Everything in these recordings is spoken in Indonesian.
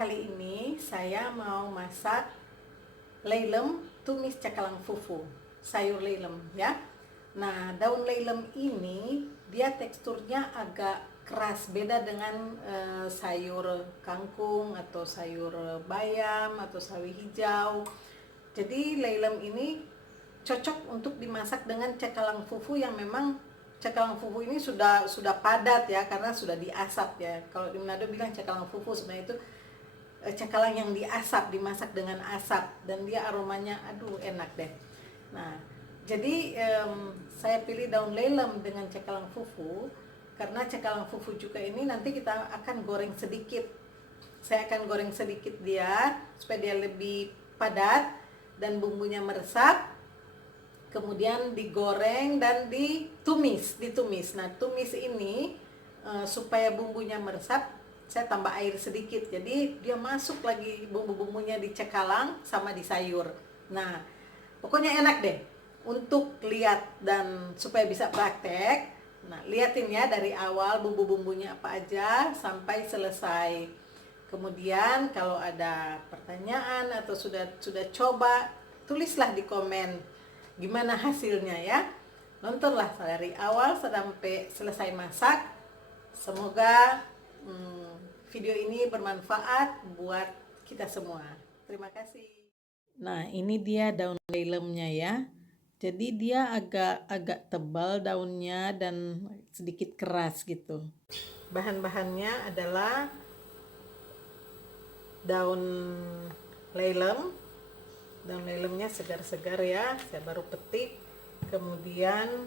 Kali ini saya mau masak leilem tumis cakalang fufu, sayur leilem ya. Nah, daun leilem ini dia teksturnya agak keras, beda dengan sayur kangkung atau sayur bayam atau sawi hijau. Jadi leilem ini cocok untuk dimasak dengan cakalang fufu yang memang cakalang fufu ini sudah padat ya, karena sudah diasap ya. Kalau di Manado bilang cakalang fufu, sebenarnya itu cakalang yang diasap, dimasak dengan asap, dan dia aromanya aduh enak deh. Nah, jadi saya pilih daun leilem dengan cakalang fufu karena cakalang fufu juga ini nanti kita akan goreng sedikit. Saya akan goreng sedikit dia supaya dia lebih padat dan bumbunya meresap. Kemudian digoreng dan ditumis. Nah, tumis ini supaya bumbunya meresap, saya tambah air sedikit, jadi dia masuk lagi bumbu-bumbunya di cakalang sama di sayur. Nah, pokoknya enak deh untuk lihat dan supaya bisa praktek. Nah, liatin ya dari awal bumbu-bumbunya apa aja sampai selesai. Kemudian kalau ada pertanyaan atau sudah coba, tulislah di komen gimana hasilnya ya. Nontonlah dari awal sampai selesai masak. Semoga video ini bermanfaat buat kita semua. Terima kasih. Nah, ini dia daun leilemnya ya. Jadi dia agak tebal daunnya dan sedikit keras gitu. Bahan-bahannya adalah daun leilem. Daun leilemnya segar-segar ya, saya baru petik. Kemudian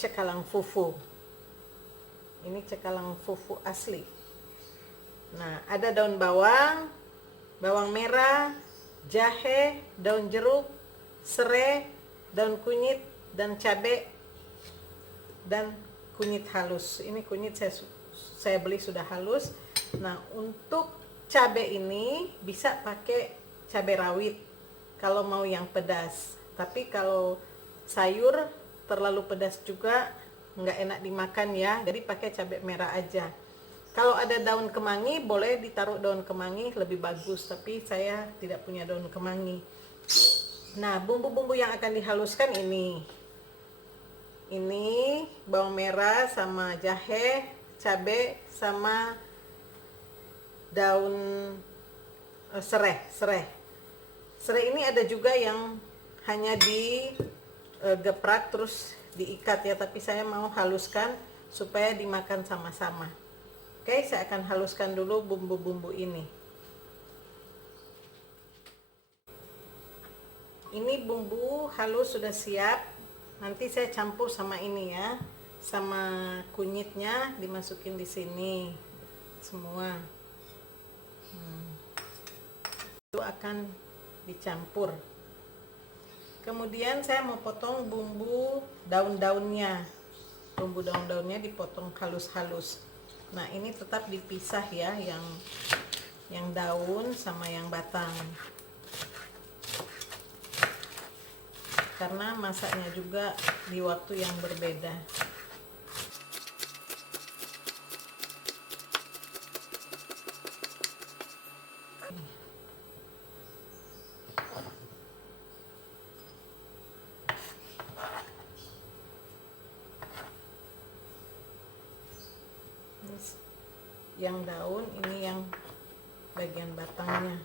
cakalang fufu. Ini cakalang fufu asli. Nah, ada daun bawang, bawang merah, jahe, daun jeruk, serai, daun kunyit, dan cabai, dan kunyit halus. Ini kunyit saya beli sudah halus. Nah, untuk cabai ini bisa pakai cabai rawit kalau mau yang pedas. Tapi kalau sayur terlalu pedas juga nggak enak dimakan ya, jadi pakai cabai merah aja. Kalau ada daun kemangi boleh ditaruh daun kemangi, lebih bagus, tapi saya tidak punya daun kemangi. Nah, bumbu-bumbu yang akan dihaluskan ini bawang merah sama jahe, cabai sama daun serai ini ada juga yang hanya digeprak terus diikat ya, tapi saya mau haluskan supaya dimakan sama-sama. Oke, saya akan haluskan dulu bumbu-bumbu ini. Ini bumbu halus sudah siap. Nanti saya campur sama ini ya, sama kunyitnya dimasukin di sini semua. Itu akan dicampur. Kemudian saya mau potong bumbu daun-daunnya. Bumbu daun-daunnya dipotong halus-halus. Nah, ini tetap dipisah ya, yang daun sama yang batang. Karena masaknya juga di waktu yang berbeda. Yang daun ini yang bagian batangnya.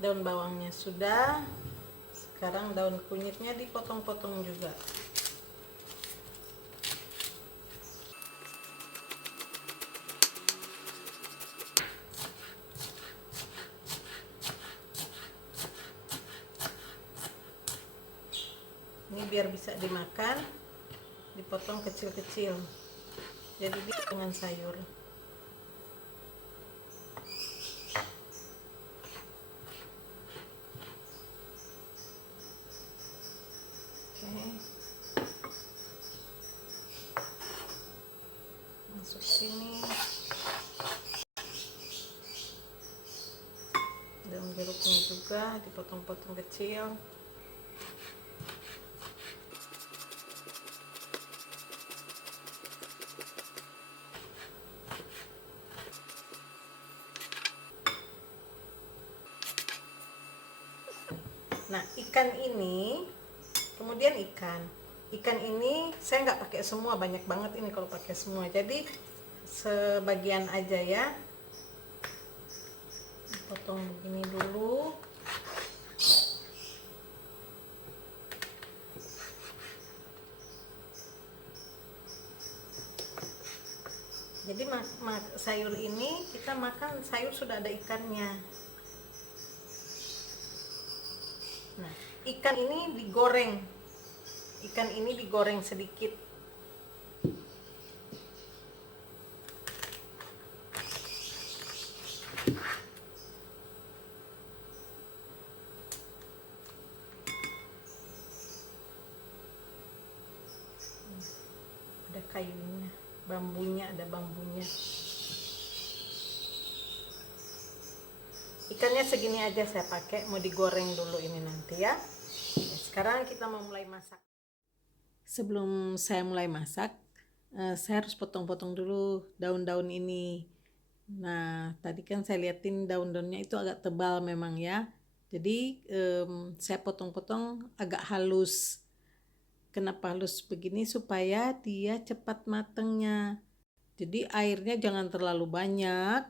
Daun bawangnya sudah, sekarang daun kunyitnya dipotong-potong juga. Ini biar bisa dimakan, dipotong kecil-kecil, jadi dengan sayur. Masuk sini. dipotong-potong kecil. Nah, ikan ini, kemudian ikan ini saya nggak pakai semua, banyak banget ini kalau pakai semua, jadi sebagian aja ya. Potong begini dulu. Jadi sayur ini kita makan sayur sudah ada ikannya. Nah, ikan ini digoreng. Ikan ini digoreng sedikit. Ada kayunya, ada bambunya. Ikannya segini aja saya pakai, mau digoreng dulu ini nanti ya. Sekarang kita mau mulai masak. Sebelum saya mulai masak, saya harus potong-potong dulu daun-daun ini. Nah, tadi kan saya liatin daun-daunnya itu agak tebal memang ya. Jadi saya potong-potong agak halus. Kenapa halus begini? Supaya dia cepat matengnya. Jadi airnya jangan terlalu banyak.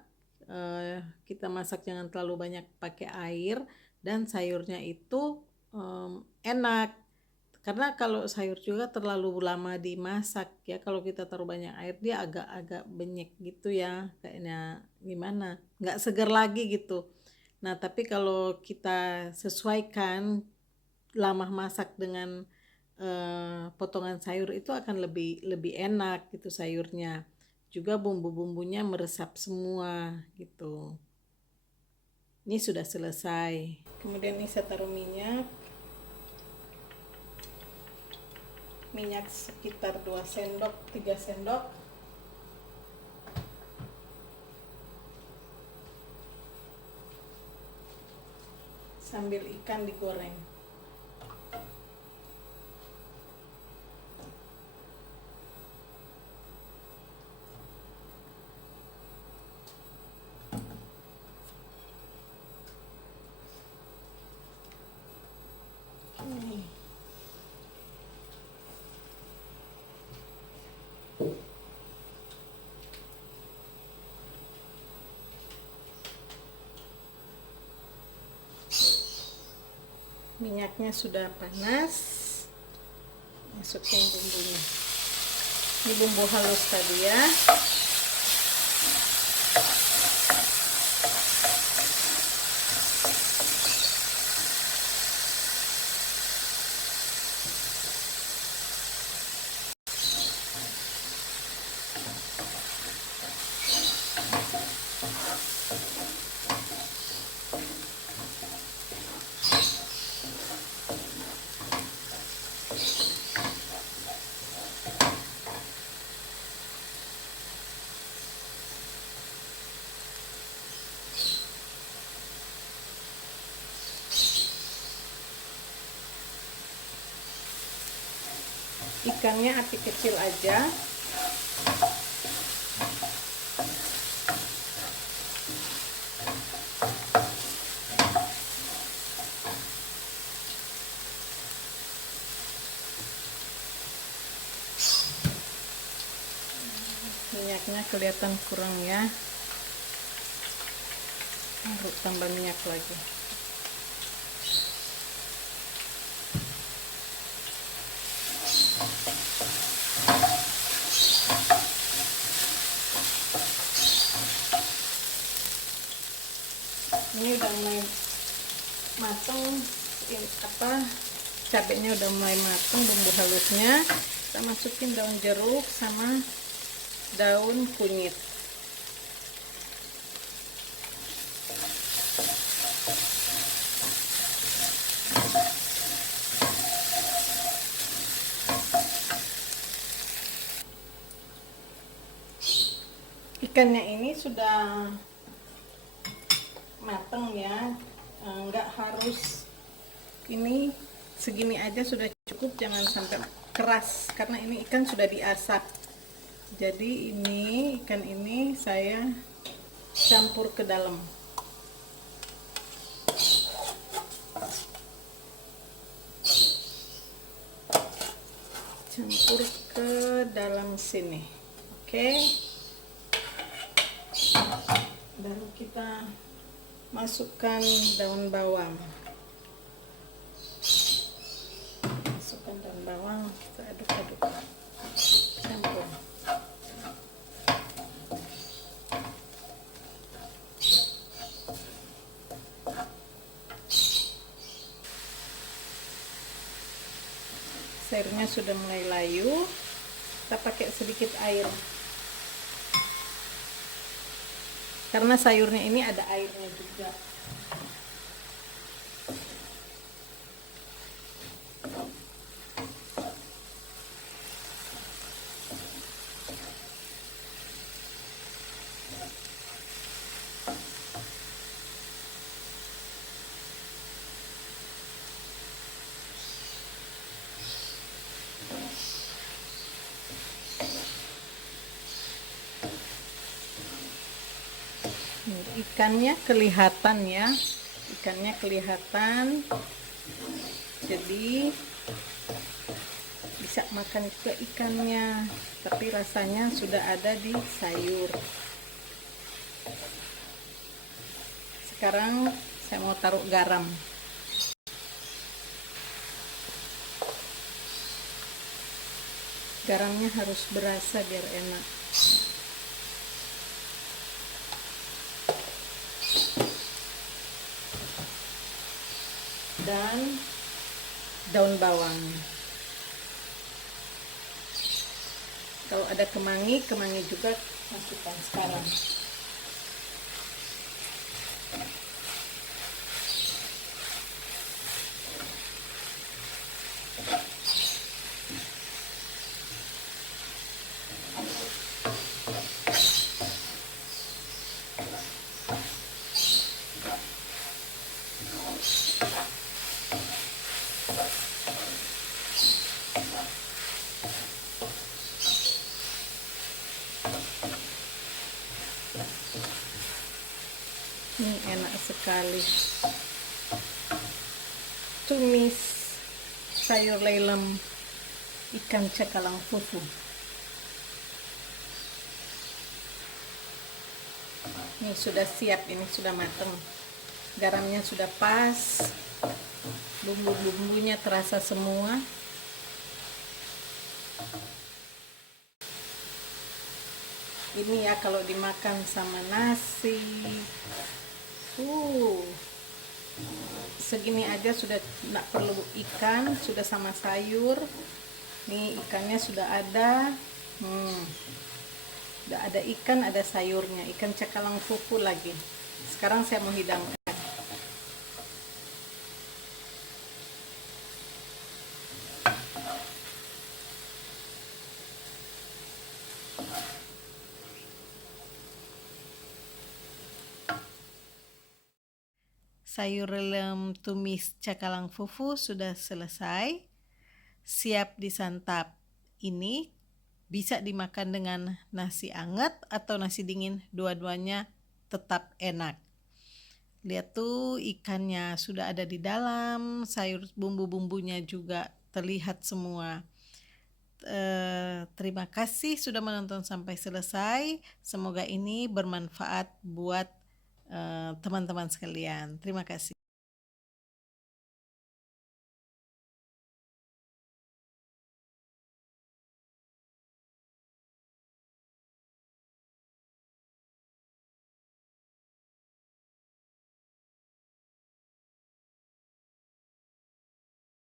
Kita masak jangan terlalu banyak pakai air, dan sayurnya itu enak. Karena kalau sayur juga terlalu lama dimasak ya, kalau kita taruh banyak air dia agak-agak benyek gitu ya, kayaknya gimana, nggak segar lagi gitu. Nah, tapi kalau kita sesuaikan lama masak dengan potongan sayur itu akan lebih enak gitu sayurnya. Juga bumbu-bumbunya meresap semua gitu. Ini sudah selesai. Kemudian ini saya taruh minyak sekitar 2 sendok 3 sendok. Sambil ikan digoreng. Minyaknya sudah panas, masukin bumbunya. Ini bumbu halus tadi ya. Ikannya api kecil aja. Minyaknya kelihatan kurang ya, harus tambah minyak lagi. Ini udah mulai mateng, cabenya udah mulai mateng, bumbu halusnya. Kita masukin daun jeruk sama daun kunyit. Ikannya ini sudah mateng ya, nggak harus ini, segini aja sudah cukup, jangan sampai keras karena ini ikan sudah diasap. Jadi ini ikan ini saya campur ke dalam. Campur ke dalam sini. Oke. Baru kita masukkan daun bawang. Masukkan daun bawang, kita aduk-aduk. Campur. Sayurnya sudah mulai layu, kita pakai sedikit air karena sayurnya ini ada airnya juga. Ikannya kelihatan ya, ikannya kelihatan, jadi bisa makan juga ikannya, tapi rasanya sudah ada di sayur. Sekarang saya mau taruh garam. Garamnya harus berasa biar enak. Dan daun bawang. Kalau ada kemangi, kemangi juga masukkan sekarang. Ini enak sekali, tumis sayur lelem ikan cakalang fufu. Ini sudah siap, ini sudah matang, garamnya sudah pas, bumbu-bumbunya terasa semua. Ini ya kalau dimakan sama nasi, segini aja sudah tidak perlu ikan, sudah sama sayur. Nih ikannya sudah ada, udah ada ikan, ada sayurnya, ikan cakalang fufu lagi. Sekarang saya mau hidangkan. Sayur lelem tumis cakalang fufu sudah selesai, siap disantap. Ini bisa dimakan dengan nasi anget atau nasi dingin, dua-duanya tetap enak. Lihat tuh ikannya sudah ada di dalam, sayur bumbu-bumbunya juga terlihat semua. Terima kasih sudah menonton sampai selesai. Semoga ini bermanfaat buat teman-teman sekalian. Terima kasih.